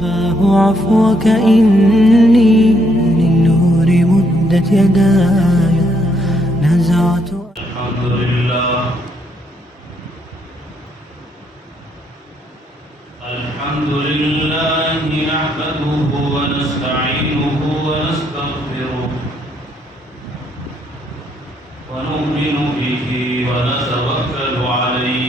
رباه عفوك إني للنور مدت يداي نزعت. الحمد لله نحمده ونستعينه ونستغفره ونؤمن به ونتوكل عليه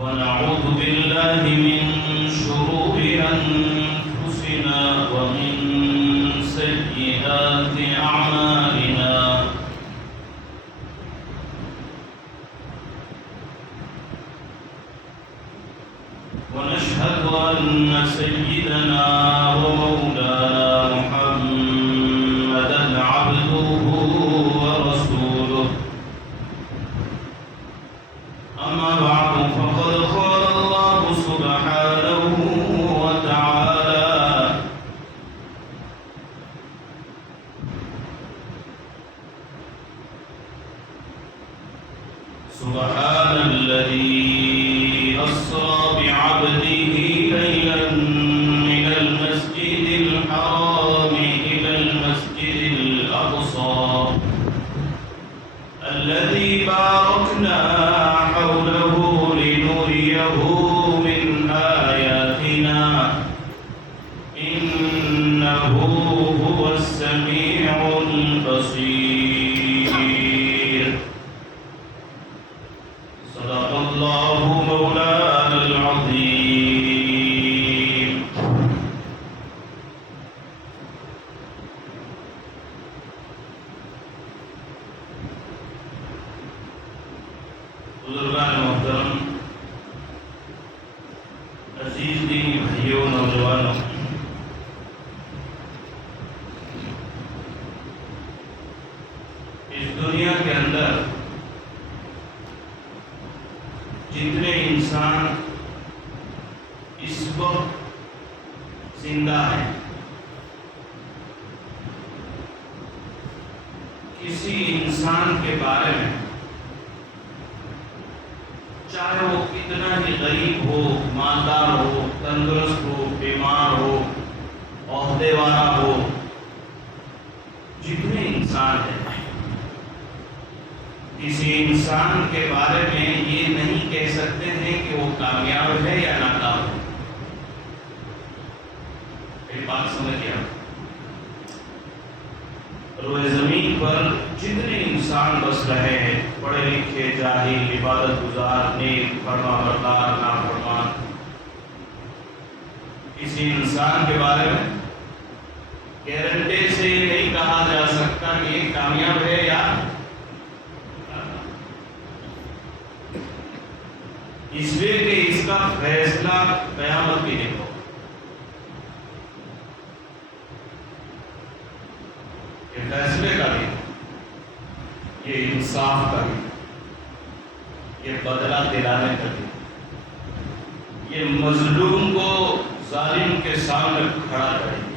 ونعوذ بالله من شرور أنفسنا ومن سيئات أعمالنا ونشهد أن سيدنا ومولانا محمدا عبده ورسوله أما بعد فقد قال الله سبحانه وتعالى سبحان الذي أسرى بعبده ليلا من المسجد الحرام إلى المسجد الأقصى الذي باركنا حوله لنريه من آياتنا إنه هو السميع البصير. صدق الله مولانا العظيم. بزرگان محترم، عزیز دینی بھائیوں، نوجوانوں، اس دنیا کے اندر جتنے انسان اس وقت زندہ ہیں، کسی انسان کے بارے میں چاہے وہ کتنا ہی غریب ہو، مالدار ہو، تندرست ہو، بیمار ہو، عہدے والا ہو، جتنے انسان ہیں، کسی انسان کے بارے میں یہ نہیں کہہ سکتے ہیں کہ وہ کامیاب ہے یا ناکام ہے. ایک بات سمجھیے، روئے زمین پر جتنے انسان بس رہے ہیں، پڑھے لکھے، جاہل، عبادت گزار، نیک، فرما بردار، نافرمان، کسی انسان کے بارے میں گارنٹی سے یہ نہیں کہا جا سکتا کہ یہ کامیاب ہے یا اس لیے کہ اس کا فیصلہ قیامت کے دن ہوگا. یہ فیصلے کا دن، یہ انصاف کا دن، یہ بدلہ دلانے کا دن، یہ مظلوم کو ظالم کے سامنے کھڑا کرے گی.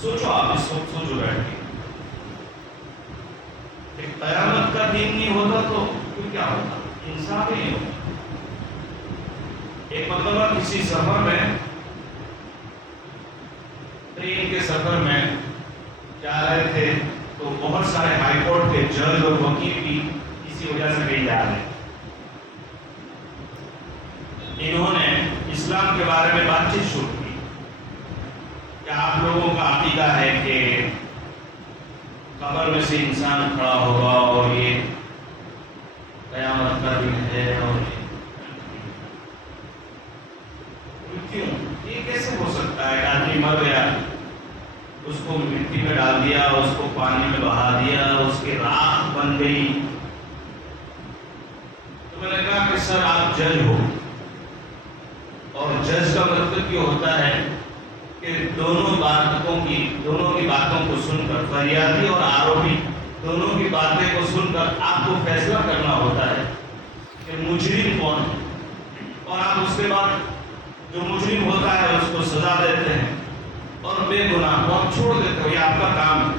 سوچو، آپ اس وقت سوچو بیٹھ کے، کہ قیامت کا دن نہیں ہوتا تو پھر کیا ہوتا؟ انصاف ہی ہو. ایک مرتبہ کسی سفر میں، ٹرین کے سفر میں جا رہے تھے تو بہت سارے ہائی کورٹ کے جج اور وکیل بھی کسی وجہ سے کہیں جا رہے. انہوں نے اسلام کے بارے میں بات چیت شروع کی کہ آپ لوگوں کا عقیدہ ہے کہ قبر میں سے انسان کھڑا ہوگا اور یہ قیامت کا دن ہے، اور کیوں یہ کیسے ہو سکتا ہے؟ آدمی مر گیا، اس کو مٹی میں ڈال دیا، اس کو پانی میں بہا دیا، اس کی راکھ بن گئی. تو میں نے کہا کہ سر آپ جج ہو، اور جج کا مطلب یہ ہوتا ہے کہ دونوں کی باتوں کو سن کر، فریادی اور آروپی دونوں کی باتیں کو سن کر آپ کو فیصلہ کرنا ہوتا ہے کہ مجرم کون ہے، اور آپ اس کے بعد جو مجرم ہوتا ہے اس کو سزا دیتے ہیں، اور بے گناہ کو آپ چھوڑ دیتے ہو. یہ آپ کا کام ہے.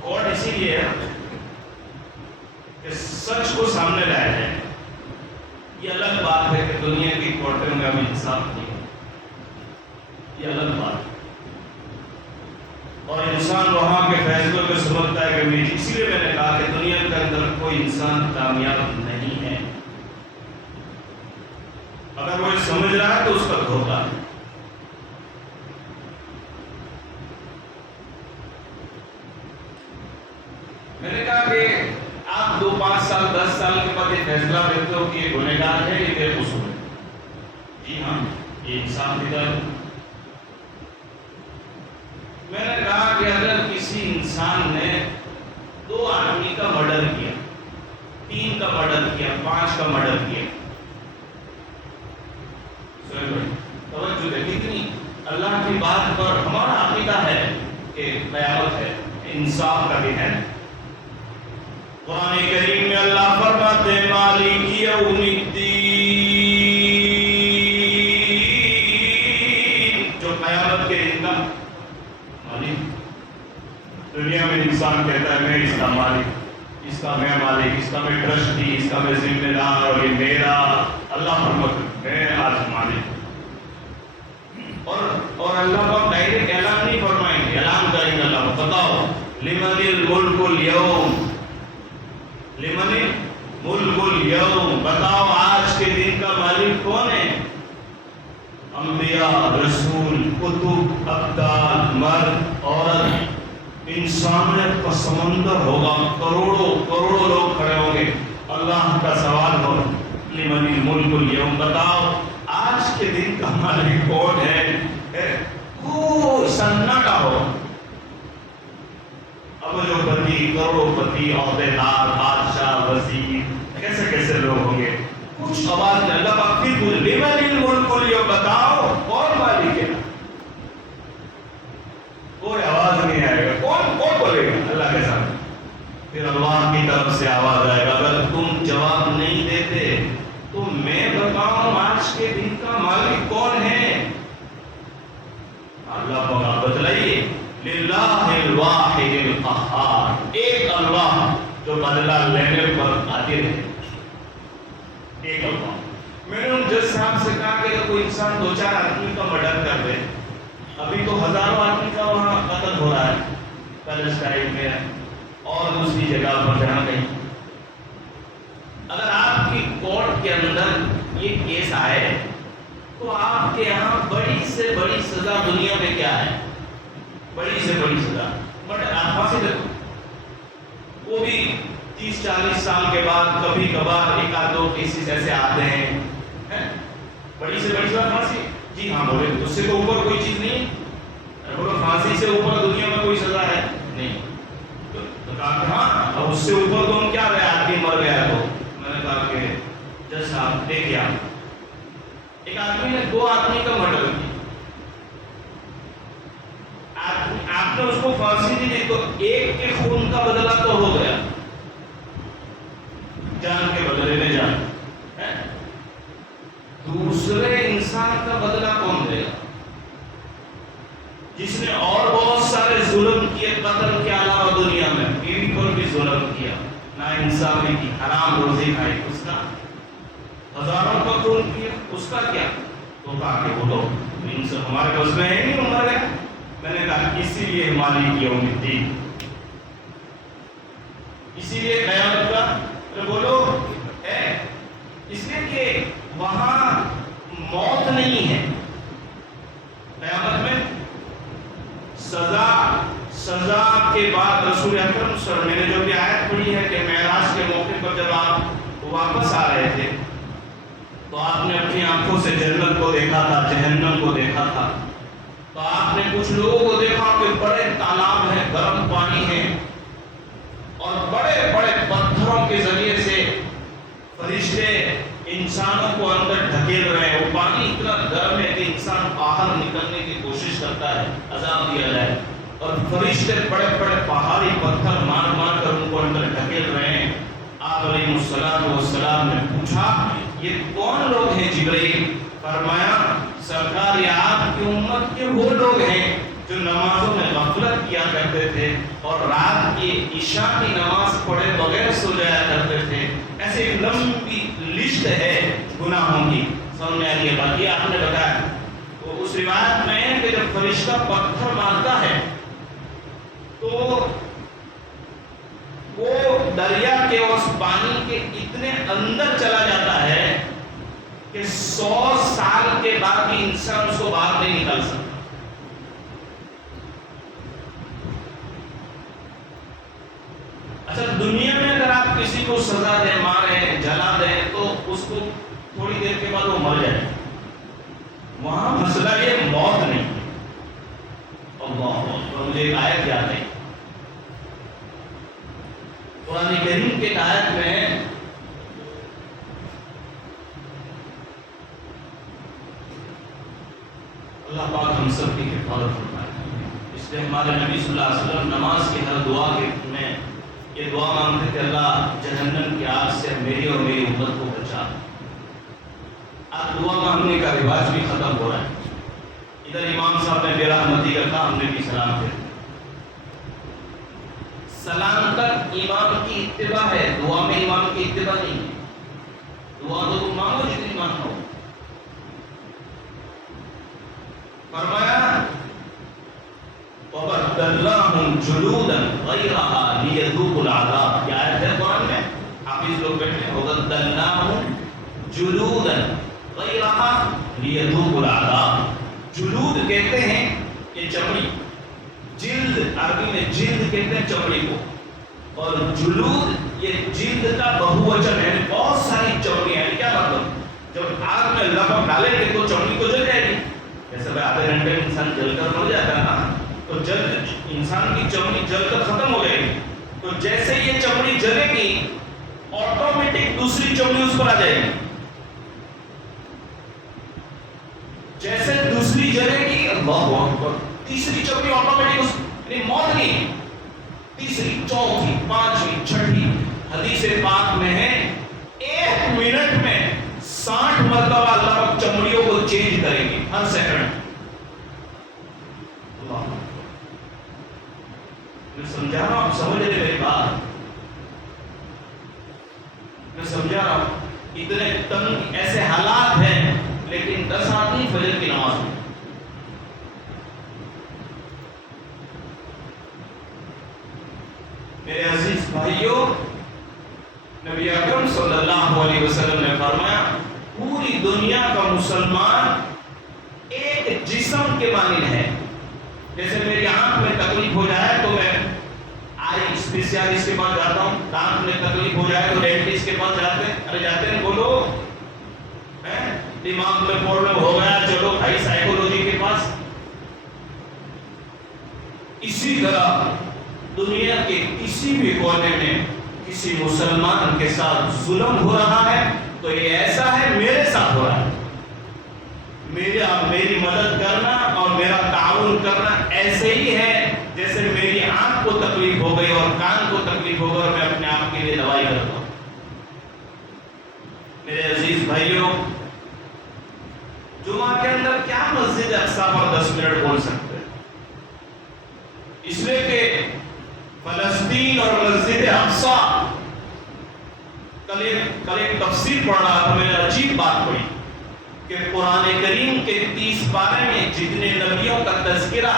کورٹ اسی لیے ہے کہ سچ کو سامنے لایا جائے. یہ الگ بات ہے کہ دنیا کی کورٹوں میں ابھی انصاف نہیں ہے، یہ الگ بات ہے. اور انسان وہاں کے فیصلوں کو سمجھتا ہے کہ اسی لیے میں نے کہا کہ دنیا کے اندر کوئی انسان کامیاب نہیں ہے. اگر وہ سمجھ رہا ہے تو اس کا دھوکہ ہے. میں نے کہا کہ آپ 2 5 سال 10 سال کے بعد یہ فیصلہ لیتے ہو کہ یہ گنہگار ہے یہ بے قصور ہے. جی ہاں، یہ انصاف کی طرف. میں نے کہا کہ اگر کسی انسان نے 2 آدمی کا مرڈر کیا، 3 کا مرڈر کیا، 5 کا مرڈر کیا، توجہ دے کتنی اللہ کی بات پر ہمارا عقیدہ ہے کہ قیامت ہے، انصاف کا بھی ہے. قرآن کریم میں اللہ فرماتے ہیں مالک یوم الدین، جو قیامت کے دن کا مالک. دنیا میں انسان کہتا ہے میں اس کا مالک، اس کا میں مالک، اس کا میں ٹرسٹی، اس کا میں ذمہ دار، اور یہ میرا. اللہ فرماتے میں آج مالک. اور اللہ کو ڈائریکٹ اعلان نہیں فرمائیں گے، اعلان کریں گے. اللہ بتاؤ لمن الملک اليوم، لمن الملک اليوم، بتاؤ آج کے دن کا مالک کون ہے؟ انبیاء، رسول، کتب، ابدال، مرد، عورت. انسانیت کا سمندر ہوگا، کروڑوں کروڑوں لوگ کھڑے ہوں گے. اللہ کا سوال ہو لمن الملک اليوم، بتاؤ آج کے دن کا مالک کون ہے؟ کوئی سناٹا ہو. اب جو پتی، کروڑوں پتی، عہدیدار، بادشاہ، وزیر، کیسے کیسے لوگ ہوں گے، کچھ آواز نہیں. اللہ پاک پھر بولے لمن الملک اليوم، بتاؤ کون مالک ہے؟ کوئی آواز نہیں آئے گا. کون بولے گا اللہ کے سامنے؟ پھر اللہ کی طرف سے آواز آئے گا. اگر تم جواب نہیں دیتے تو میں بتاؤں آج کے دن کا مالک کون ہے؟ اللہ پاک بتلائیے للہ الواحد القہار، ایک اللہ جو بدلہ لینے پر قادر ہے. ایک اللہ. میں نے ان جج صاحب سے کہا کہ اگر کوئی انسان 2-4 آدمی کا مرڈر کر دے، ابھی تو ہزاروں آدمی کا وہاں قتل ہو رہا ہے پیلسٹائن میں اور دوسری جگہ پر جہاں کہیں. اگر آپ کی کورٹ کے اندر یہ کیس آئے تو آپ کے یہاں بڑی سے بڑی سزا دنیا میں کیا ہے؟ بڑی سے بڑی سزا. بٹ آپ پھانسی دیکھو، وہ بھی 30-40 سال کے بعد کبھی کبھار 1-2 کیسز ایسے آتے ہیں. بڑی سے بڑی سزا پھانسی. جی ہاں بولے اس سے تو اوپر کوئی چیز نہیں ہے. بولو پھانسی سے اوپر دنیا میں کوئی سزا ہے نہیں. تو کہا کہ ہاں اب اس سے اوپر تو ہم کیا رہے، آدمی مر گیا. تو میں نے کہا کہ جج صاحب دیکھیے ایک آدمی نے 2 آدمی کا مرڈر کیا، آپ نے اس کو پھانسی دی تو ایک کے خون کا بدلہ تو ہو گیا، جان کے بدلے میں جان. دوسرے انسان کا بدلہ کون دے گا جس نے اور بہت سارے ظلم کیے، قتل کے علاوہ دنیا میں بیوی پر بھی ظلم کیا، ناانصافی کی، حرام روزی کھائی، اس کا ہزاروں کا خون کیا، اس کا کیا؟ تو کہا کہ وہ تو ہمارے پاس میں ہے نہیں، مر گیا. میں نے کہا اسی لیے مالک یوم الدین، اسی لیے قیامت کا بولو ہے، اس لیے کہ وہاں موت نہیں ہے. قیامت میں سزا کے بعد رسول اکرم صلی اللہ علیہ وسلم، میں نے جو بھی آیت پڑھی ہے کہ معراج کے موقع پر جب آپ واپس آ رہے تھے تو آپ نے اپنی آنکھوں سے جنت کو دیکھا تھا، جہنم کو دیکھا تھا. تو آپ نے کچھ لوگوں کو دیکھا کہ بڑے تالاب ہیں، گرم پانی ہے، اور بڑے بڑے پتھروں کے ذریعے سے فرشتے انسانوں کو اندر ڈھکیل رہے ہیں. وہ پانی اتنا گرم ہے کہ انسان باہر نکلنے کی کوشش کرتا ہے عذاب دیا جائے، اور فرشتے بڑے بڑے پہاڑی پتھر مار مار کر ان کو اندر ڈھکیل رہے ہیں. آپ علیہ السلام نے پوچھا یہ کون لوگ ہیں جبرائیل؟ فرمایا سرکار یہ آپ کی امت کے وہ لوگ ہیں جو نمازوں میں غفلت کیا کرتے تھے اور رات کی عشاء کی نماز پڑھے بغیر سو جایا کرتے تھے. ایسی ایک لمبی لسٹ ہے گناہوں کی. سمجھ میں آ رہی ہے بات؟ یہ آپ نے بتایا. تو اس روایت میں کہ جب فرشتہ پتھر مارتا ہے تو وہ دریا کے اس پانی کے اتنے اندر چلا جاتا ہے کہ 100 سال کے بعد بھی انسان اس کو باہر نہیں نکال سکتا. اچھا، دنیا میں اگر آپ کسی کو سزا دیں، ماریں، جلا دیں تو اس کو تھوڑی دیر کے بعد وہ مر جائے. وہاں مسئلہ یہ موت نہیں ہے. اللہ، مجھے ایک آیت یاد ہے قرآن کریم کے آیت میں اللہ پاک ہم سب کی حفاظت فرمائے. اس لیے ہمارے نبی صلی اللہ علیہ وسلم نماز کی ہر دعا کے میں یہ دعا مانگتے کہ اللہ جہنم کی آگ سے میری اور میری امت کو بچا. اب دعا مانگنے کا رواج بھی ختم ہو رہا ہے. ادھر امام صاحب نے بے رحمتی کا کہا، ہم نے بھی سلام پھر. سلام تک امام کی اتباع ہے، دعا میں امام کی اتباع نہیں ہے. دعا تو تم مانگو جتنی مانگو. فرمایا وَبَدَّلْنَاهُمْ جُلُودًا غَيْرَهَا لِيَذُوقُوا الْعَذَابَ. یہ آیت ہے قرآن میں، حافظ لوگ بیٹھے ہیں. وَبَدَّلْنَاهُمْ جُلُودًا غَيْرَهَا لِيَذُوقُوا الْعَذَابَ. جلود کہتے ہیں یہ چمڑی، جلد عربی میں جلد کہتے ہیں چمڑی کو، اور جلود یہ جلد کا بہووچن ہے. بہت ساری چمڑیاں ہیں. کیا مطلب؟ جب آگ میں لپک ڈالیں گے تو چمڑی تو جل جائے گی. جیسے بھائی آدھے گھنٹے میں انسان جل کر مر جاتا ہے نا، تو انسان کی چمڑی جل کر ختم ہو جائے گی. تو جیسے یہ چمڑی جلے گی آٹومیٹک دوسری چمڑی اس پر آ جائے گی. جیسے دوسری جلے گی، اللہ اکبر، تیسری چمڑی آٹومیٹک اس یعنی موت نہیں، تیسری، چوتھی، پانچویں، چھٹی. حدیث پاک میں ہے 1 منٹ میں 60 مرتبہ اللہ چمڑیوں کو چینج کریں گے ہر سیکنڈ. اللہ، میں سمجھا رہا ہوں، آپ سمجھ رہے میری بات؟ میں سمجھا رہا ہوں. اتنے تنگ ایسے حالات ہیں لیکن 10 آدمی فجر کی نماز میں. میرے عزیز بھائیوں، نبی اکرم صلی اللہ علیہ وسلم نے فرمایا پوری دنیا کا مسلمان ایک جسم کے مانند ہے. جیسے میری آنکھ میں تکلیف ہو جائے تو میں آئی اسپیشلسٹ کے پاس جاتا ہوں، دانت میں تکلیف ہو جائے تو ڈینٹسٹ کے پاس جاتے ہیں. بولو دماغ میں پرابلم ہو گیا، چلو بھائی سائیکولوجی کے پاس. اسی طرح دنیا کے کسی بھی کونے میں کسی مسلمان کے ساتھ ظلم ہو رہا ہے تو یہ ایسا ہے میرے ساتھ ہو رہا ہے. میری مدد کرنا اور میرا تعاون کرنا ایسے ہی ہے جیسے میری آنکھ کو تکلیف ہو گئی اور کان کو تکلیف ہو گئی اور میں اپنے آپ کے لیے دوائی کرتا ہوں. میرے عزیز بھائیوں، جمعہ کے اندر کیا مسجد اقصی پر 10 منٹ بول سکتے ہیں؟ اس لیے کہ فلسطین اور مسجد اقصی، کل ایک تفسیر پڑھ رہا تھا، میں نے عجیب بات پڑھی کہ قرآن کریم کے 30 پارے میں جتنے نبیوں کا تذکرہ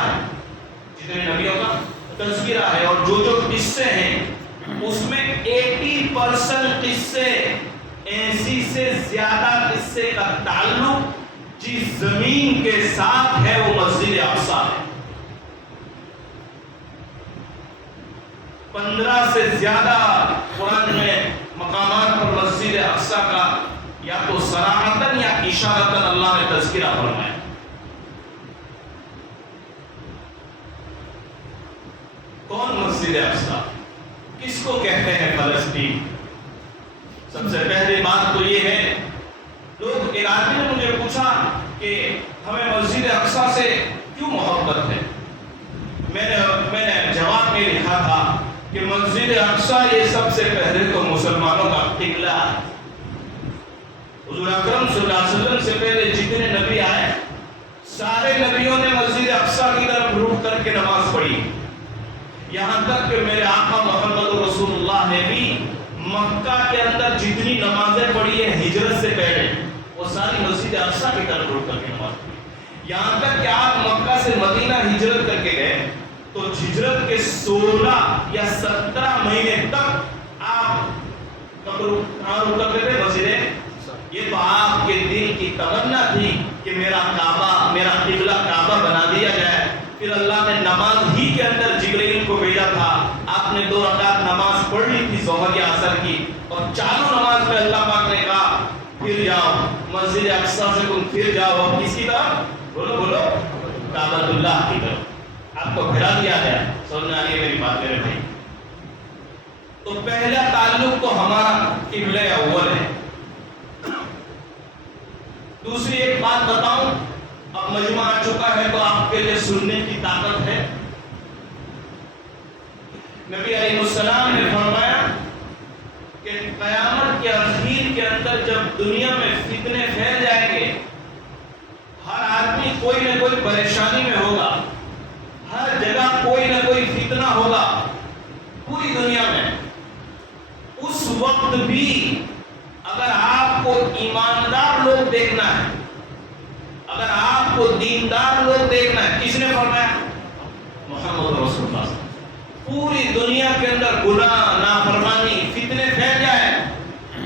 ہے اور جو قصے ہیں اس میں 80% قصے، 80 سے زیادہ قصے کا تعلق جس زمین کے ساتھ ہے وہ مسجد اقصی ہے. 15 سے زیادہ قرآن میں مقامات پر مسجد اقصی کا یا تو صراحتاً یا اشارتاً اللہ نے تذکرہ فرمایا. کون مسجد اقصی؟ کس کو کہتے ہیں فلسطین؟ سب سے پہلی بات تو یہ ہے، لوگ، ایک آدمی نے مجھے پوچھا کہ ہمیں مسجد اقصی سے کیوں محبت ہے. میں نے جواب میں لکھا تھا کہ مسجد اقصی یہ سب سے پہلے تو مسلمانوں کا قبلہ ہے. حضور اکرم صلی اللہ علیہ وسلم سے پہلے جتنے نبی آئے سارے نبیوں نے مسجد اقصی کی طرف رخ کر کر کے نماز پڑھی، یہاں تک کہ میرے آقا محمد رسول اللہ نے بھی مکہ کے اندر جتنی نمازیں پڑھی ہیں ہجرت سے پہلے وہ ساری مسجد اقصی کی طرف رک کر کے نماز پڑھی۔ یہاں تک کہ آپ مکہ سے مدینہ ہجرت کر کے گئے تو ہجرت کے 16 یا 17 مہینے تک آپ کہاں رک کرتے تھے؟ مسجد۔ یہ تو آپ کے دل کی تمنا تھی کہ میرا کعبہ، میرا قبلہ کعبہ بنا دیا جائے۔ پھر اللہ نے نماز ہی کے اندر جبرائیل کو بھیجا تھا، آپ نے 2 رکعت نماز پڑھ لی تھی ظہر یا عصر کی، اور چالو نماز میں اللہ پاک نے کہا پھر جاؤ مسجد اقصی سے تم پھر جاؤ کس کی طرف؟ بولو بولو، کعبۃ اللہ کی طرف۔ آپ کو پھرا دیا گیا۔ سمجھ میں آ رہی ہے میری بات میرے بھائی؟ تو پہلا تعلق تو ہمارا قبلہ اول ہے۔ دوسری ایک بات بتاؤں، اب مجمع آ چکا ہے تو آپ کے لیے سننے کی طاقت ہے۔ نبی علیہ السلام نے فرمایا کہ قیامت کے اخیر کے اندر جب دنیا میں فتنے پھیل جائیں گے، ہر آدمی کوئی نہ کوئی پریشانی میں ہوگا، ہر جگہ کوئی نہ کوئی فتنہ ہوگا پوری دنیا میں، اس وقت بھی اگر آپ کو ایماندار لوگ دیکھنا ہے، اگر آپ کو دیندار لوگ دیکھنا ہے، کس نے فرمایا؟ محمد رسول اللہ۔ پوری دنیا کے اندر گناہ، نافرمانی، فتنے پھیل جائے،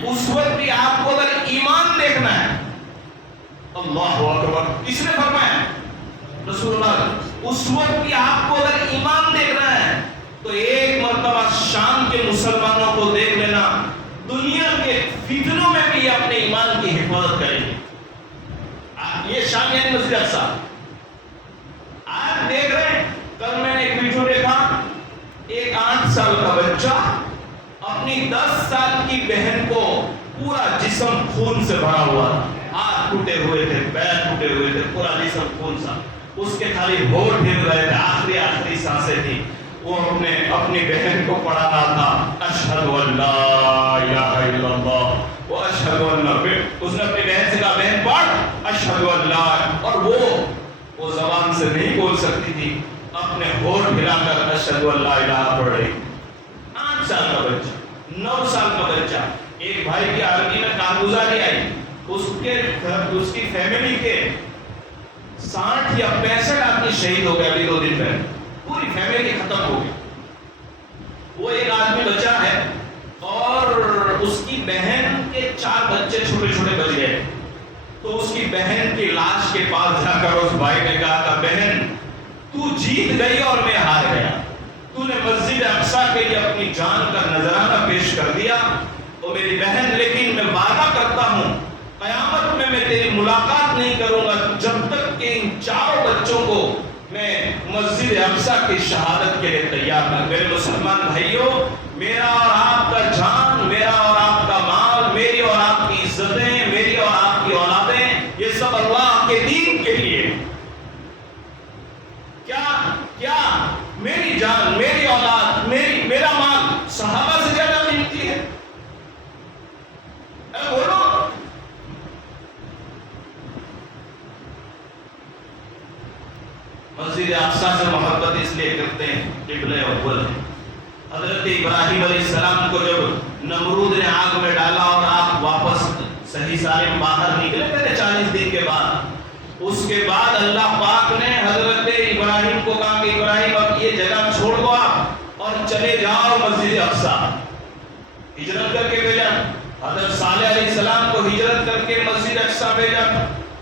اس وقت بھی آپ کو اگر ایمان دیکھنا ہے، اللہ اکبر، کس نے فرمایا؟ رسول اللہ۔ اس وقت بھی آپ کو اگر ایمان دیکھنا ہے تو ایک مرتبہ شام کے مسلمانوں کو دیکھ لینا، دنیا کے فتنوں میں بھی اپنے ایمان کی حفاظت کریں گے۔ یہ شام یعنی مسجد اقصی۔ آج دیکھ رہے ہیں، کل میں نے ایک ویڈیو دیکھا، ایک 8 سال کا بچہ اپنی 10 سال کی بہن کو پورا جسم خون سے بھرا ہوا تھا، ہاتھ ٹوٹے ہوئے تھے، پیر ٹوٹے ہوئے تھے، پورا جسم خون سا، اس کے خالی ہونٹ ہل رہے تھے، آخری سانسیں تھی، وہ اپنی بہن کو پڑھا رہا تھا اشہد ان لا الہ الا اللہ و اشہد ان، اس نے اپنی بہن سے کہا بہن پڑھ اشہد ان لا، اور وہ زبان سے نہیں بول سکتی تھی، اپنے ہونٹ ہلا کر اشہد ان لا الہ پڑھ رہی۔ 8 سال کا بچہ، 9 سال کا بچہ، ایک بھائی کی عربی میں کارگزاری آئی، اس کی فیملی کے 60 یا 65 آدمی شہید ہو گئے ابھی 2 دن پہلے، پوری فیملی ختم ہو گئی۔ وہ ایک آدمی بچہ ہے اور اس کی بہن کے 4 بچے چھوٹے چھوٹے بچ گئے، تو اس کی بہن کی لاش کے پاس جا کر اس بھائی نے کہا تھا بہن تو جیت گئی اور میں ہار گیا، تو نے مسجد اقصی کے لیے اپنی جان کا نذرانہ پیش کر دیا، تو میری بہن لیکن میں وعدہ کرتا ہوں قیامت میں تیری ملاقات نہیں کروں گا جب تک کہ ان 4 بچوں کو میں مسجد اقصی کی شہادت کے لیے تیار کر۔ میرے مسلمان بھائیوں، میرا اور آپ کا جان، میرا اور آپ کا مال، میری اور آپ کی عزتیں، میری اور آپ کی اولادیں، یہ سب اللہ کے دین کے لیے، کیا میری جان، میری اولاد، میرا مال صحابہ سے زیادہ قیمتی ہے؟ بولو۔ مسجد اقصی سے محبت اس لیے کرتے ہیں، قبلہ اول ہے۔ حضرت ابراہیم علیہ السلام کو جب نمرود نے آگ میں ڈالا اور آپ واپس صحیح سالم باہر نکلے تھے 40 دن کے بعد، اس کے بعد اللہ پاک نے حضرت ابراہیم کو کہا کہ ابراہیم اب یہ جگہ چھوڑ دو آپ اور چلے جاؤ مسجد اقصی، ہجرت کر کے بھیجا۔ حضرت صالح علیہ السلام کو ہجرت کر کے مسجد اقصی بھیجا،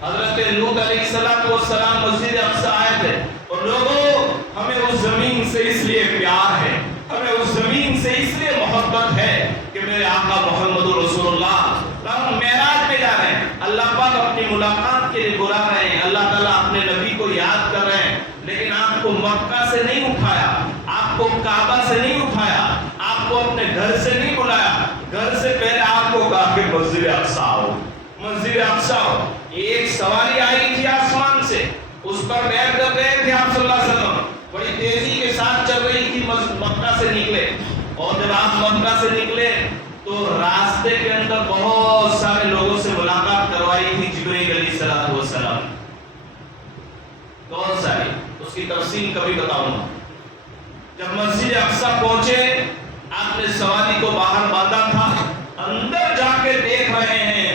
حضرت لوط علیہ السلام مسجد اقصی آئے تھے، اور لوگوں ہمیں اس زمین سے اس لیے پیار ہے، ہمیں اس زمین سے اس لیے محبت ہے کہ میرے آقا محمد رسول اللہ معراج میں جا رہے ہیں، اللہ پاک اپنی ملاقات کے لیے بلا رہے ہیں، اللہ تعالیٰ اپنے نبی کو یاد کر رہے ہیں، لیکن آپ کو مکہ سے نہیں اٹھایا، آپ کو کعبہ سے نہیں اٹھایا، آپ کو اپنے گھر سے نہیں بلایا، گھر سے پہلے آپ کو کہا کہ مسجد اقصی آؤ، مسجد اقصی آؤ۔ ایک سواری آئی تھی آسمان سے، اس پر بیٹھ کر گئے تھے آپ صلی اللہ علیہ وسلم، بڑی تیزی کے ساتھ چل رہی تھی، مکہ سے نکلے، اور جب آپ مکہ سے نکلے تو راستے کے اندر بہت سارے لوگوں سے ملاقات کروائی تھی جبرائیل علیہ السلام، کون ساری؟ اس کی کی تفصیل کبھی بتاؤں گا۔ جب مسجد اقصی پہنچے آپ نے سواری کو باہر باندھا تھا، اندر جا کے دیکھ رہے ہیں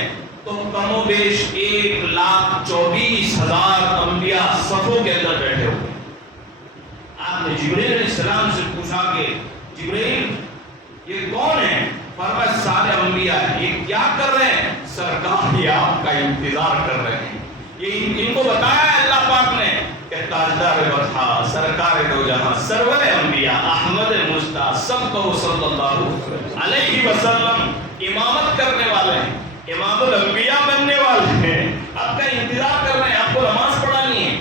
تو کم و بیش 1,24,000 انبیاء صفوں کے اندر بیٹھے ہوئے۔ آپ نے جبرائیل علیہ السلام سے پوچھا کہ جبرائیل یہ کون ہے؟ فرمایا سارے انبیاء ہیں۔ یہ کیا کر رہے ہیں؟ سرکار یہ آپ کا انتظار کر رہے ہیں۔ یہ ان کو بتایا ہے اللہ پاک نے کہ تاجدار بطحا، سرکار دو جہاں، سرور انبیاء، احمد مصطفیٰ، سب کو صلی اللہ علیہ وسلم امامت کرنے والے ہیں، امام الانبیاء بننے والے ہیں، آپ کا انتظار کر رہے ہیں، آپ کو نماز پڑھانی ہے۔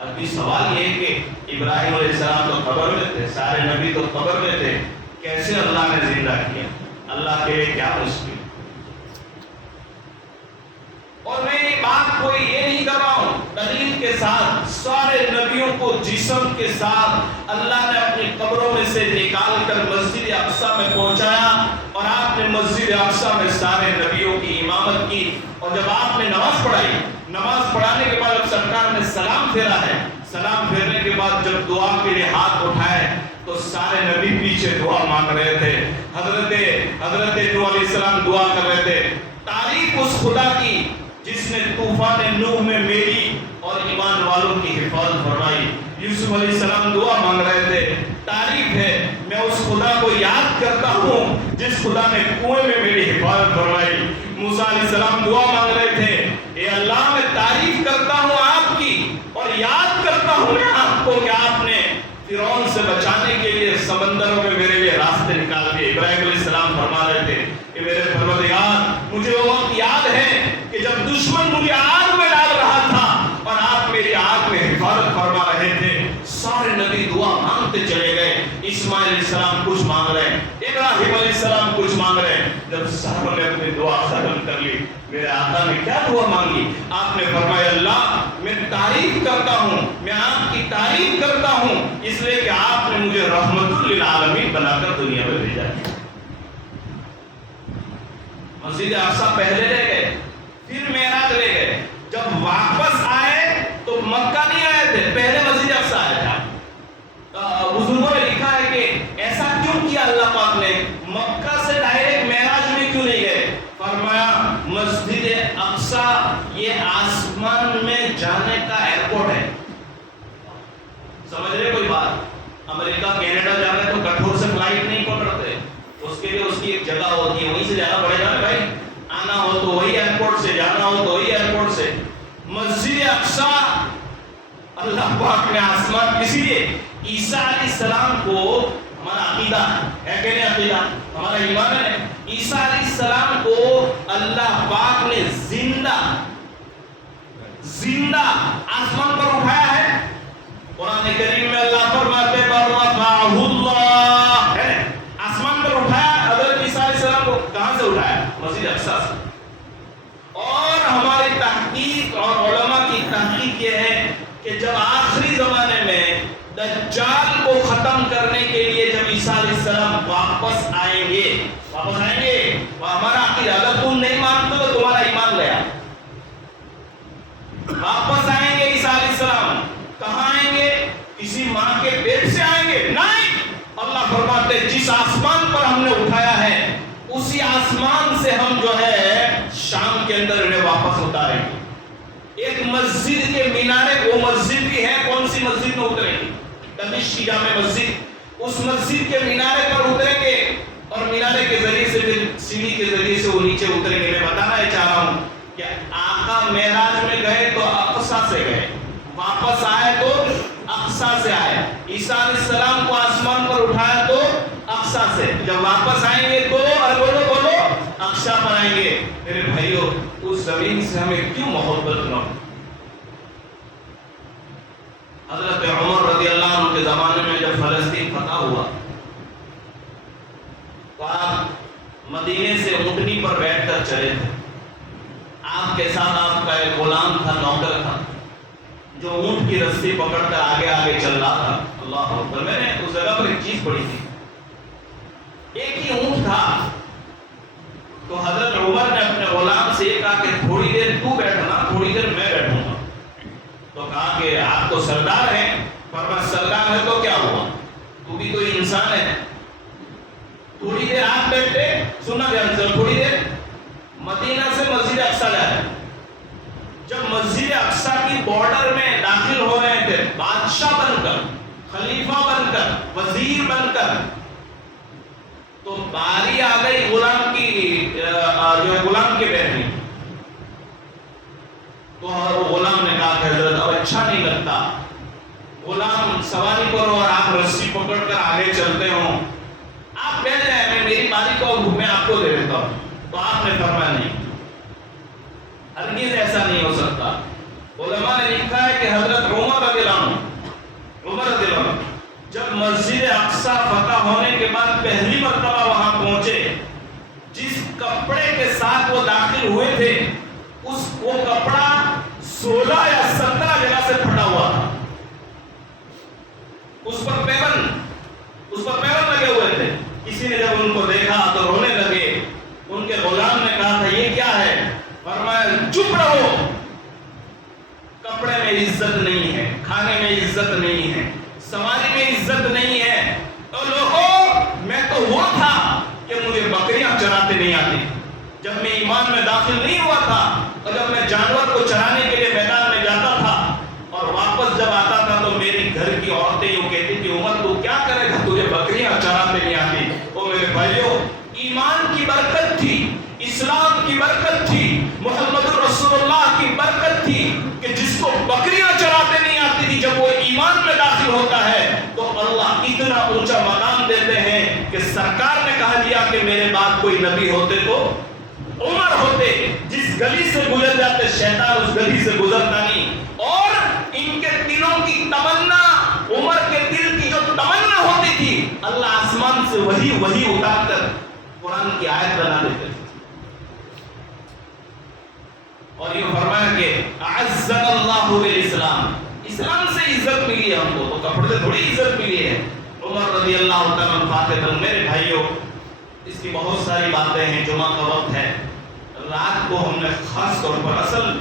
ابھی سوال یہ ہے کہ ابراہیم علیہ السلام تو قبر میں تھے، سارے نبی تو قبر میں تھے، کیسے اللہ نے زندہ کیا؟ اللہ کے لیے کیا مشکل؟ اور میں یہ بات کوئی یہ نہیں کر رہا ہوں، دلیل کے ساتھ سارے نبیوں کو جسم کے ساتھ اللہ نے اپنی قبروں میں سے نکال کر مسجد اقصی میں پہنچایا، اور آپ نے مسجد اقصی میں سارے نبیوں کی امامت کی۔ اور جب آپ نے نماز پڑھائی، نماز پڑھانے کے بعد اب سرکار نے سلام پھیرا ہے، سلام پھیرنے کے بعد جب دعا کے لیے ہاتھ اٹھائے تو سارے نبی پیچھے دعا مانگ رہے تھے۔ حضرت نوح علیہ السلام دعا کر رہے تھے، تعریف اس خدا کی جس نے طوفان نوح میں میری اور ایمان والوں کی حفاظت فرمائی۔ یوسف علیہ السلام دعا مانگ رہے تھے، تعریف ہے میں اس خدا کو یاد کرتا ہوں جس خدا نے کنویں میں میری حفاظت فرمائی۔ موسیٰ علیہ السلام دعا مانگ رہے تھے، اے اللہ میں تعریف کرتا ہوں آپ کی اور یاد کرتا ہوں میں آپ کو کہ آپ نے فرعون سے بچانے کے لیے سمندروں میں میرے لیے راستے نکال دیے۔ ابراہیم علیہ السلام فرما رہے تھے کہ میرے پروردگار مجھے وہ وقت یاد ہے کہ جب دشمن مجھے آگ میں ڈال رہا تھا اور آپ میری آگ میں حفاظت فرما رہے تھے۔ سارے نبی دعا مانگتے چلے گئے۔ اسماعیل علیہ السلام کچھ مانگ رہے ہیں، ابراہیم علیہ السلام کچھ مانگ رہے ہیں۔ جب ساروں نے اپنی دعا ختم کر لی، میرے آقا نے کیا دعا مانگی؟ آپ نے فرمایا اللہ میں تعریف کرتا ہوں، میں آپ کی تعریف کرتا ہوں اس لیے کہ آپ نے مجھے رحمت للعالمین بنا کر دنیا میں بھیجا ہے۔ مسجد اقصی پہلے لے گئے، پھر معراج لے گئے، جب واپس آئے تو مکہ نہیں آئے تھے، پہلے مسجد اقصی آئے تھے۔ بزرگوں نے لکھا ہے کہ ایسا کیوں کیا اللہ پاک نے، مکہ سے ڈائریکٹ معراج میں کیوں نہیں گئے؟ فرمایا مسجد اقصی یہ آسمان میں جانے کا ایئرپورٹ ہے۔ سمجھ رہے کوئی بات؟ امریکہ کینیڈا جا رہے تو کٹھور سے فلائٹ نہیں پکڑتے، اس کے لیے اس کی ایک جگہ ہوتی ہے، وہیں سے جانا پڑے گا نا بھائی، آنا ہو تو وہی ایئرپورٹ سے، جانا ہو تو وہی ایئرپورٹ سے۔ مسجد اقصی اللہ پاک نے آسمان، اسی لیے عیسیٰ علیہ السلام کو ہمارا عقیدہ ہے کہ نہیں، عقیدہ ہمارا ایمان ہے، عیسیٰ علیہ السلام کو اللہ پاک نے زندہ آسمان پر اٹھایا ہے۔ قرآن کریم میں اللہ فرماتے ہیں برفعہ اللہ، ہے آسمان پر اٹھایا حضرت عیسیٰ علیہ السلام کو۔ کہاں سے اٹھایا؟ مسجد اقصی سے۔ اور ہماری تحقیق اور علماء کی تحقیق یہ ہے کہ جب آخری زمانے میں دجال کو ختم کرنے کے لیے جب عیسیٰ علیہ السلام واپس آئیں گے، وہ ہمارا عقیدہ، اگر تم نہیں مانتے تو تمہارا ایمان گیا۔ واپس آئیں گے عیسیٰ علیہ السلام، کہاں آئیں گے؟ کسی ماں کے پیٹ سے آئیں گے؟ نہیں، اللہ فرماتے ہیں جس آسمان پر ہم نے اٹھایا ہے اسی آسمان سے ہم جو ہے شام کے اندر انہیں واپس اتاریں گے۔ ایک مسجد کے مینارے، وہ مسجد بھی ہے، کون سی مسجد میں اتریں گے؟ دمشق کی جامع مسجد، اس مسجد کے مینارے پر اتریں گے اور مینارے کے ذریعے سے پھر سیڑھی کے ذریعے سے وہ نیچے اتریں گے۔ میں بتانا یہ چاہ رہا ہوں کہ آقا معراج میں گئے تو اقصی سے گئے، واپس آئے تو اقصی سے آئے۔ عیسیٰ علیہ السلام کو آسمان پر اٹھایا تو اقصی سے، جب واپس آئیں گے تو بولو اقصی پر آئیں گے۔ میرے بھائیو اس زمین سے ہمیں کیوں محبت نہ ہو؟ حضرت عمر رضی اللہ عنہ کے زمانے میں جب فلسطین فتح ہوا تو آپ مدینے سے اونٹنی پر بیٹھ کر چلے تھے، آپ کے ساتھ آپ کا ایک غلام تھا، نوکر تھا، جو اونٹ کی رسی پکڑ کر آگے آگے چل رہا تھا۔ اللہ اکبر! میں نے اس جگہ پر ایک چیز پڑھی تھی، ایک ہی اونٹ تھا، تو حضرت عمر نے اپنے غلام سے کہا کہ تھوڑی دیر تو بیٹھنا، تھوڑی دیر میں بیٹھوں گا۔ تو کہا کہ آپ کو سردار ہے. فرمایا سردار ہے تو کیا ہوا, تو بھی تو انسان ہے. تھوڑی دیر آپ بیٹھے, سننا دھیان سے, تھوڑی دیر مدینہ سے مسجد اقصی جا, جب مسجد اقصی کی بارڈر میں داخل ہو رہے تھے بادشاہ بن کر, خلیفہ بن کر, وزیر بن کر, تو باری آ گئی غلام کی, جو ہے غلام کے بیٹھنے. تو غلام نے کہا کہ حضرت اب اچھا نہیں لگتا, غلام سواری کرو اور آپ رسی پکڑ کر آگے چلتے ہوں, آپ بیٹھ جائیں, میں میری باری کو میں آپ کو دے دیتا ہوں. تو آپ نے فرمایا نہیں, ہرگز ایسا نہیں ہو سکتا. علماء نے لکھا ہے کہ حضرت عمر رضی اللہ عنہ جب مسجد اقصی فتح ہونے کے بعد پہلی مرتبہ وہاں پہنچے, جس کپڑے کے ساتھ وہ داخل ہوئے تھے وہ کپڑا 16 یا 17 جگہ سے پھٹا ہوا تھا. اس پر پیون لگے ہوئے تھے. کسی نے جب ان کو دیکھا تو رونے لگے. ان کے غلام نے کہا تھا یہ کیا ہے؟ فرمایا چپ رہو, کپڑے میں عزت نہیں ہے, کھانے میں عزت نہیں ہے, سواری میں عزت نہیں ہے. تو لوگوں, میں تو وہ تھا کہ مجھے بکریاں چراتے نہیں آتی. جب میں ایمان میں داخل نہیں ہوا تھا اور جب میں جانور کو چرانے کے لیے میدان میں جاتا تھا اور واپس جب آتا تھا تو میری گھر کی عورتیں یوں کہتی تھی عمر تو کیا کرے گا, تجھے بکریاں چراتے نہیں آتی. وہ میرے بھائیوں, ایمان کی برکت تھی, اسلام کی برکت تھی, محمد رسول اللہ کی برکت تھی کہ جس کو بکریاں چراتے نہیں آتی تھی جب وہ ایمان میں داخل ہوتا ہے تو اللہ اتنا اونچا مقام دیتے ہیں کہ سرکار نے کہا دیا کہ میرے بعد کوئی نبی ہوتے تو عمر ہوتے. جس گلی سے گزر جاتے شیطان اس گلی سے گزرتا نہیں. اور ان کے دلوں کی تمنا, عمر کے دل کی جو تمنا ہوتی تھی, اللہ آسمان سے وہی اتار کر قرآن کی آیت بنا دیتے تھے. اور یہ فرمایا کہ اعزنا اللہ بالاسلام, اسلام سے عزت ملی ہے ہم کو, تو کپڑے سے تھوڑی عزت ملی ہے. عمر رضی اللہ تعالیٰ عنہ فاتح. میرے بھائیوں, اس کی بہت ساری باتیں ہیں, جمعہ کا وقت ہے, رات کو ہم نے خاص طور پر, اصل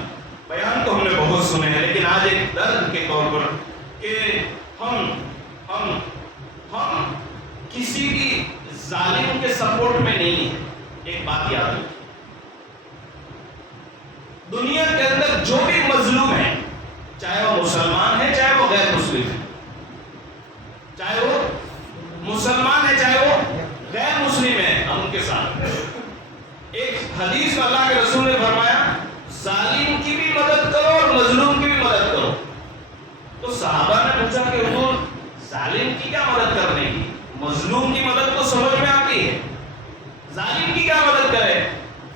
بیان تو ہم نے بہت سنے ہیں, لیکن آج ایک درد کے طور پر کہ ہم کسی بھی ظالم کے سپورٹ میں نہیں ہیں. ایک بات یاد رکھیں, دنیا کے اندر جو بھی مظلوم ہے, چاہے وہ مسلمان ہے چاہے وہ غیر مسلم ہے, چاہے وہ مسلمان ہے چاہے وہ غیر مسلم ہے, ہم ان کے ساتھ. ایک حدیث میں اللہ کے رسول نے فرمایا ظالم کی بھی مدد کرو اور مظلوم کی بھی مدد کرو. تو صحابہ نے پوچھا کہ حضور ظالم کی کیا مدد کرنے کی, مظلوم کی مدد تو سمجھ میں آتی ہے, ظالم کی کیا مدد کرے؟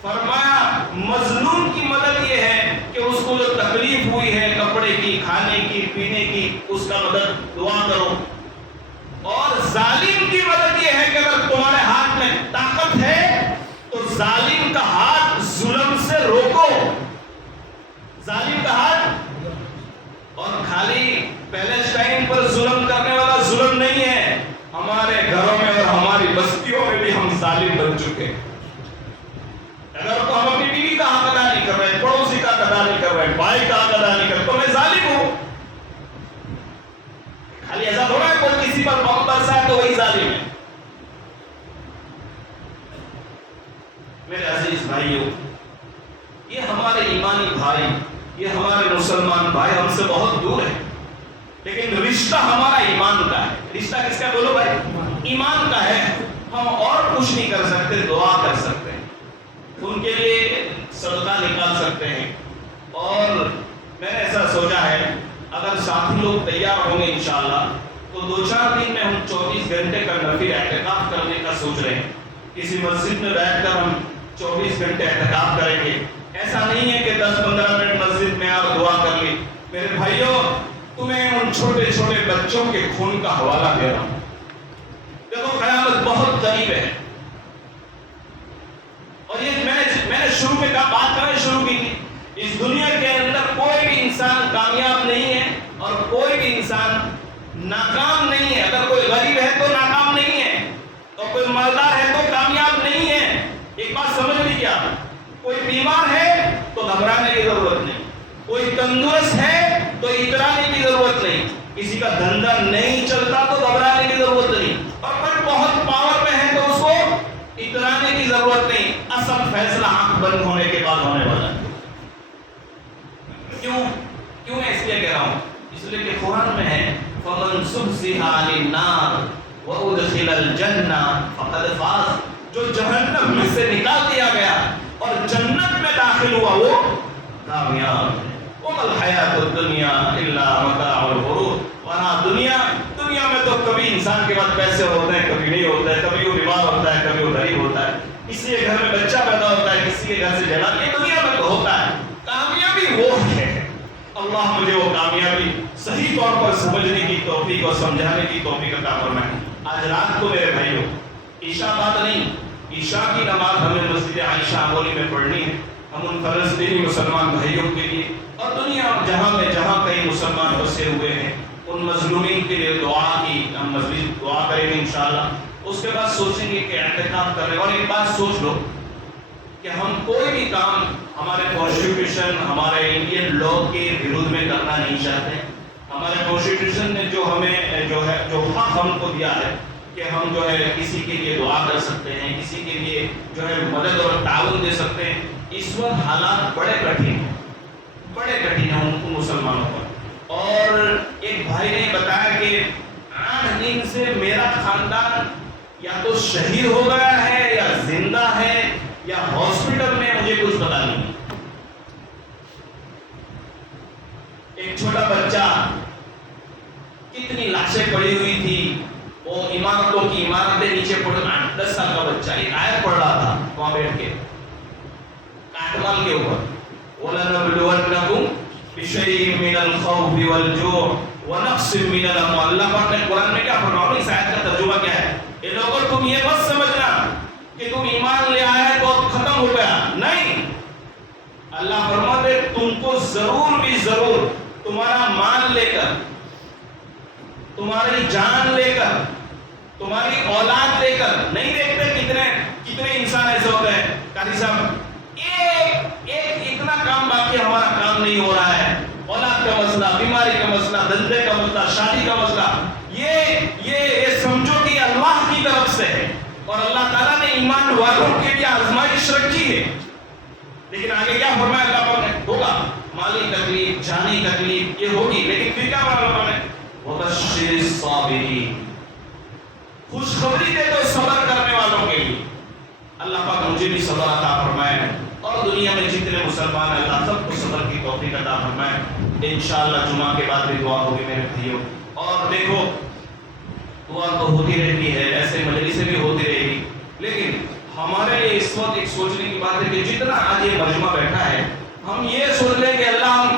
فرمایا مظلوم کی مدد یہ ہے کہ اس کو جو تکلیف ہوئی ہے کپڑے کی, کھانے کی, پینے کی, اس کا مدد دعا کرو. اور ظالم کی مدد یہ ہے کہ اگر تمہارے ہاتھ میں طاقت ہے تو ظالم کا ہاتھ ظلم سے روکو, ظالم کا ہاتھ. اور خالی پیلسٹائن پر ظلم کرنے والا ظلم نہیں ہے, ہمارے گھروں میں اور ہماری بستیوں میں بھی ہم ظالم بن چکے. اگر تو ہم اپنی بیوی کا حق ادا نہیں کر رہے, پڑوسی کا ادا نہیں کر رہے, بھائی کا حق ادا نہیں کر رہے, تو میں ظالم ہوں. خالی ایسا تھوڑا ہے کوئی کسی پر بم برسا ہے تو وہی ظالم ہے. میرے عزیز بھائیوں, یہ ہمارے ایمانی بھائی, یہ ہمارے مسلمان بھائی ہم سے بہت دور ہیں, لیکن رشتہ ہمارا ایمان کا ہے. رشتہ کس کا بولو بھائی؟ ایمان کا ہے. ہم اور کچھ نہیں کر سکتے, دعا کر سکتے ہیں, ان کے لیے صدقہ نکال سکتے ہیں. اور میں نے ایسا سوچا ہے اگر ساتھی لوگ تیار ہوں گے انشاءاللہ تو 2-4 دن میں ہم 24 گھنٹے کا نفل اعتکاف کرنے کا سوچ رہے ہیں. کسی مسجد میں بیٹھ کر ہم 24 گھنٹے اعتکاف کریں گے. ایسا نہیں ہے کہ 10-15 منٹ مسجد میں اور دعا کر لی. میرے بھائیوں, تمہیں ان چھوٹے چھوٹے بچوں کے خون کا حوالہ دے رہا ہوں. دیکھو قیامت بہت قریب ہے. اور یہ میں نے شروع میں کہا, بات کرنے شروع کی تھی, اس دنیا کے اندر کوئی بھی انسان کامیاب نہیں ہے اور کوئی بھی انسان ناکام نہیں ہے. اگر کوئی غریب ہے تو ناکام نہیں ہے, اور کوئی مالدار ہے تو کامیاب نہیں ہے. ایک بات سمجھ لیجیے, کوئی بیمار ہے تو گھبرانے کی ضرورت نہیں, کوئی تندرست ہے تو اترانے کی ضرورت نہیں. کسی کا دھندا نہیں چلتا تو گھبرانے کی ضرورت نہیں. اور کوئی بہت پاور میں ہے تو اس کو اترانے کی ضرورت نہیں. اصل فیصلہ آنکھ بند ہونے کے بعد ہونے والا ہے. کیوں میں اس لیے کہہ رہا ہوں؟ اس لیے کہ قرآن میں ہے فَمَنْ زُحْزِحَ عَنِ النَّارِ وَأُدْخِلَ الْجَنَّةَ فَقَدْ فَازَ. جو جہنم میں سے نکال دیا گیا اور جنت میں داخل ہوا وہ کامیاب ہے. وَمَا الْحَيَاةُ الدُّنْيَا إِلَّا مَتَاعُ الْغُرُورِ. ورنہ دنیا میں تو کبھی انسان کے پاس پیسے ہوتے ہیں, کبھی نہیں ہوتا ہے, کبھی وہ بیمار ہوتا ہے, کبھی وہ غریب ہوتا ہے, کسی کے گھر میں بچہ پیدا ہوتا ہے, کسی کے گھر سے جناب. یہ دنیا میں تو ہوتا ہے. کامیابی وہ ہے. اللہ مجھے وہ کامیابی صحیح طور پر سمجھنے کی توفیق اور سمجھانے کی توفیق عطا فرمائے. آج رات کو میرے بھائیوں عشاء بات نہیں, عشاء کی نماز ہمیں مسجد عائشہ امولی میں پڑھنی ہے. ہم ان فلسطینی مسلمان بھائیوں کے لیے اور دنیا جہاں کئی مسلمان بسے ہوئے ہیں ان مظلومین کے لیے دعا کی ہم مزید دعا کریں گے انشاءاللہ. اس کے بعد سوچیں گے کہ اعتکاف کریں. اور ایک بات سوچ لو کہ ہم کوئی بھی کام ہمارے کانسٹیٹیوشن ہمارے انڈین لا کے ورودھ میں کرنا نہیں چاہتے. ہمارے کانسٹیٹیوشن نے جو ہمیں جو حق ہم کو دیا ہے کہ ہم جو ہے کسی کے لیے دعا کر سکتے ہیں, کسی کے لیے جو ہے مدد اور تعاون دے سکتے ہیں. اس وقت حالات بڑے کٹھن ہیں ان مسلمانوں پر. اور ایک بھائی نے بتایا کہ 8 دن سے میرا خاندان یا تو شہید ہو گیا ہے یا زندہ ہے یا ہاسپٹل میں, مجھے کچھ پتا نہیں. ایک چھوٹا بچہ, کتنی لاشیں پڑی ہوئی تھی, وہ عمارتیں نیچے پڑی. 8-10 سال کا بچہ ایک آیت پڑھ رہا تھا وہاں بیٹھ کے کاٹمال کے اوپر وَلَنَبْلُوَنَّكُمْ بِشَيْءٍ مِّنَ الْخَوْفِ وَالْجُوعِ وَنَقْصٍ مِّنَ الْأَمْوَالِ. اللہ پاک نے قرآن میں کیا فرمایا؟ اس آیت کا ترجمہ کیا ہے؟ اے لوگوں تم یہ مت سمجھنا کہ تم ایمان لے آئے تو ختم ہو گیا. نہیں, اللہ فرماتے تم کو ضرور تمہارا مال لے کر, تمہاری جان لے کر, تمہاری اولاد لے کر. نہیں دیکھتے کتنے انسان ایسے ہوتے ہیں قاضی صاحب ایک اتنا کام باقی ہمارا کام نہیں ہو رہا ہے, اولاد کا مسئلہ, بیماری کا مسئلہ, دھندے کا مسئلہ, شادی کا مسئلہ. یہ سمجھو کہ اللہ کی طرف سے ہے اور اللہ تعالیٰ نے ایمان والوں کے لیے آزمائش رکھی ہے. لیکن آگے کیا فرمایا اللہ پاک نے؟ ہوگا مالی تکلیف, جانی تکلیف, یہ ہوگی, لیکن پھر کیا فرمایا اللہ پاک نے؟ وَبَشِّرِ الصَّابِرِينَ. خوشخبری دے دو صبر کرنے والوں کے لیے. اللہ پاک مجھے بھی صبر عطا فرمائے اور دنیا میں جتنے مسلمان ہیں اللہ سب کو صبر کی توفیق عطا فرمائے. انشاءاللہ جمعہ کے بعد بھی دعا ہوگی میرے بھائیوں. اور دیکھو دعا تو ہوتی رہتی ہے, ایسے مجلسیں بھی ہوتی رہے گی, لیکن ہمارے لیے اس وقت ایک سوچنے کی بات ہے کہ جتنا آج یہ مجمع بیٹھا ہے ہم یہ سوچ لیں کہ اللہ ہم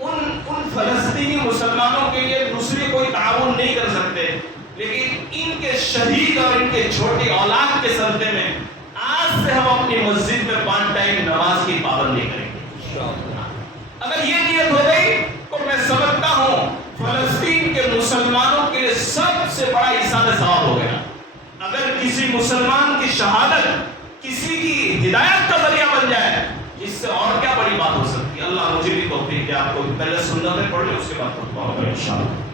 ان فلسطینی مسلمانوں کے لیے دوسری کوئی تعاون نہیں کر سکتے, لیکن ان کے شہید اور ان کے چھوٹی اولاد کے صدقے میں آج سے ہم اپنی مسجد میں 5 ٹائم نماز کی پابندی کریں گے. اگر یہ نیت ہو گئی تو میں سمجھتا ہوں فلسطین کے مسلمانوں کے لیے سب سے بڑا ایصال ثواب ہو گیا. اگر کسی مسلمان کی شہادت کسی کی ہدایت کا ذریعہ بن جائے, اس سے اور کیا بڑی بات ہو سکتی ہے. اللہ مجھے بھی توفیق دے. آپ کو پہلے سنت میں پڑھ لیں, اس کے بعد خطبہ ہوگا انشاءاللہ.